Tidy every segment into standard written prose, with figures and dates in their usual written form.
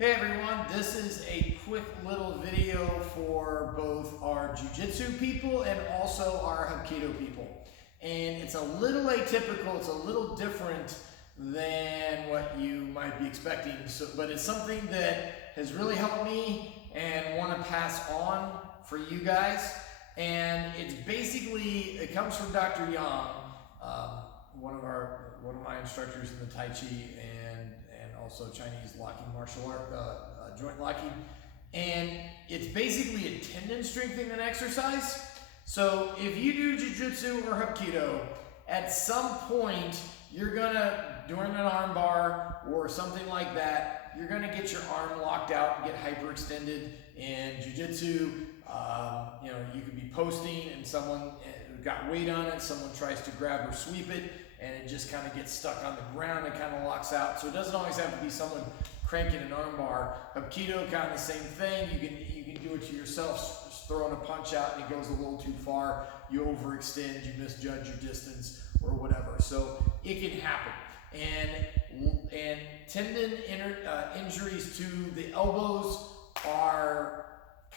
Hey everyone, this is a quick little video for both our jiu-jitsu people and also our Hapkido people. And it's a little atypical, it's a little different than what you might be expecting, but it's something that has really helped me and want to pass on for you guys. And it's basically, it comes from Dr. Yang, one of my instructors in the Tai Chi and also Chinese locking martial art, joint locking. And it's basically a tendon strengthening exercise. So if you do jiu-jitsu or Hapkido, at some point, you're gonna, during an arm bar or something like that, you're gonna get your arm locked out and get hyperextended. In jiu-jitsu, you could be posting and someone got weight on it, someone tries to grab or sweep it, and it just kind of gets stuck on the ground and kind of locks out. So it doesn't always have to be someone cranking an arm bar. Hapkido, kind of the same thing. You can do it to yourself, just throwing a punch out and it goes a little too far. You overextend, you misjudge your distance or whatever. So it can happen. And tendon injuries to the elbows are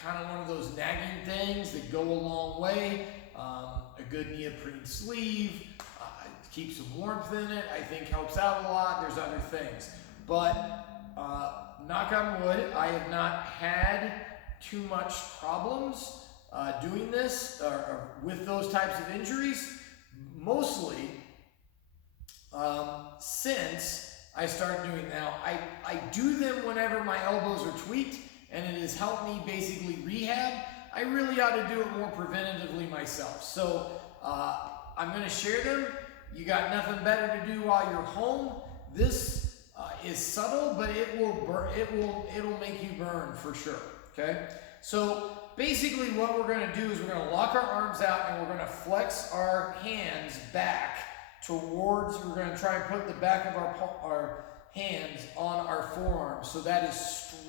kind of one of those nagging things that go a long way. A good neoprene sleeve, keep some warmth in it, I think helps out a lot. There's other things. But knock on wood, I have not had too much problems doing this or with those types of injuries, mostly since I started doing now. I do them whenever my elbows are tweaked, and it has helped me basically rehab. I really ought to do it more preventatively myself. So I'm going to share them. You got nothing better to do while you're home. This is subtle, but it will burn. It'll make you burn for sure. Okay. So basically, what we're going to do is we're going to lock our arms out and we're going to flex our hands back towards. We're going to try and put the back of our hands on our forearms. So that is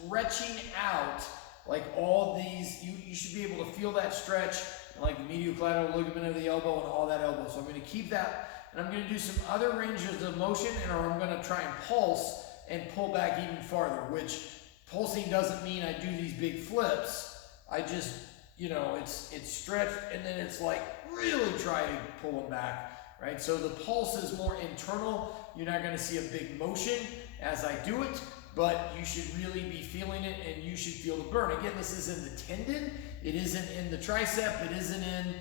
stretching out like all these. You should be able to feel that stretch, like the medial collateral ligament of the elbow and all that elbow. So I'm going to keep that. And I'm going to do some other ranges of motion, or I'm going to try and pulse and pull back even farther, which pulsing doesn't mean I do these big flips. I just, it's stretched and then it's like really try to pull them back, right? So the pulse is more internal. You're not going to see a big motion as I do it, but you should really be feeling it and you should feel the burn. Again, this is in the tendon. It isn't in the tricep. It isn't in,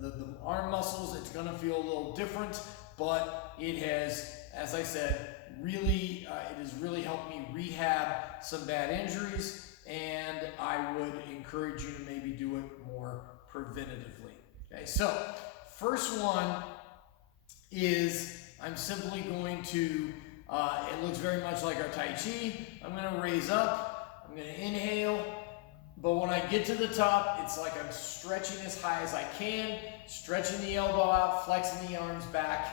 the arm muscles. It's going to feel a little different, but it has, as I said, really, it has really helped me rehab some bad injuries, and I would encourage you to maybe do it more preventatively. Okay, so first one is I'm simply going to, it looks very much like our Tai Chi. I'm going to raise up, I'm going to inhale, but when I get to the top, it's like I'm stretching as high as I can, stretching the elbow out, flexing the arms back,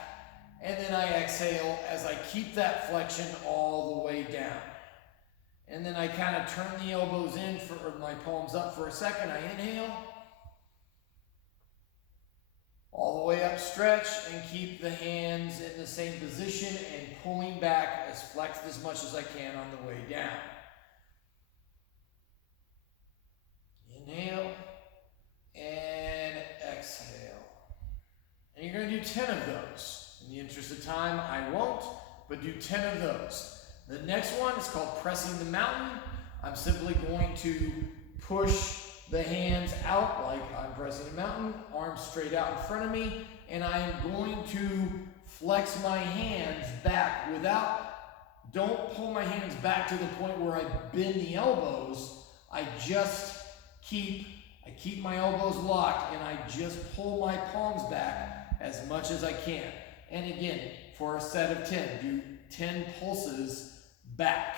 and then I exhale as I keep that flexion all the way down. And then I kind of turn the elbows in, or my palms up for a second. I inhale, all the way up, stretch, and keep the hands in the same position and pulling back, flexed as much as I can on the way down. Inhale and exhale. And you're going to do 10 of those. In the interest of time, I won't, but do 10 of those. The next one is called pressing the mountain. I'm simply going to push the hands out like I'm pressing a mountain, arms straight out in front of me, and I am going to flex my hands back don't pull my hands back to the point where I bend the elbows. I keep my elbows locked and I just pull my palms back as much as I can. And again, for a set of 10, do 10 pulses back.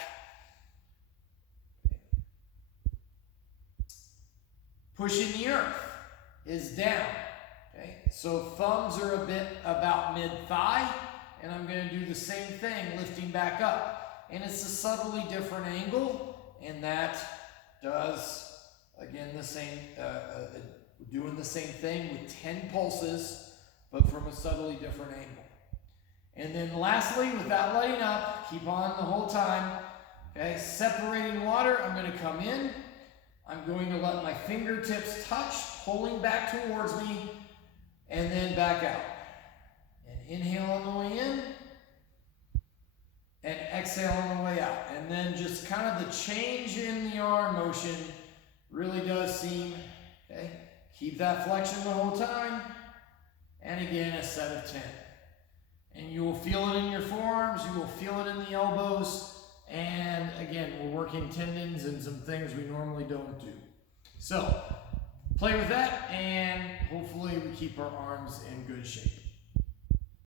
Pushing the earth is down. Okay, so thumbs are a bit about mid-thigh, and I'm going to do the same thing, lifting back up. And it's a subtly different angle, and that does, again, the same, doing the same thing with 10 pulses, but from a subtly different angle. And then lastly, without letting up, keep on the whole time, Okay, separating water, I'm going to come in. I'm going to let my fingertips touch, pulling back towards me, and then back out. And inhale on the way in, and exhale on the way out. And then just kind of the change in the arm motion really does seem, okay? Keep that flexion the whole time. And again, a set of 10. And you will feel it in your forearms, you will feel it in the elbows, and again, we're working tendons and some things we normally don't do. So, play with that, and hopefully we keep our arms in good shape.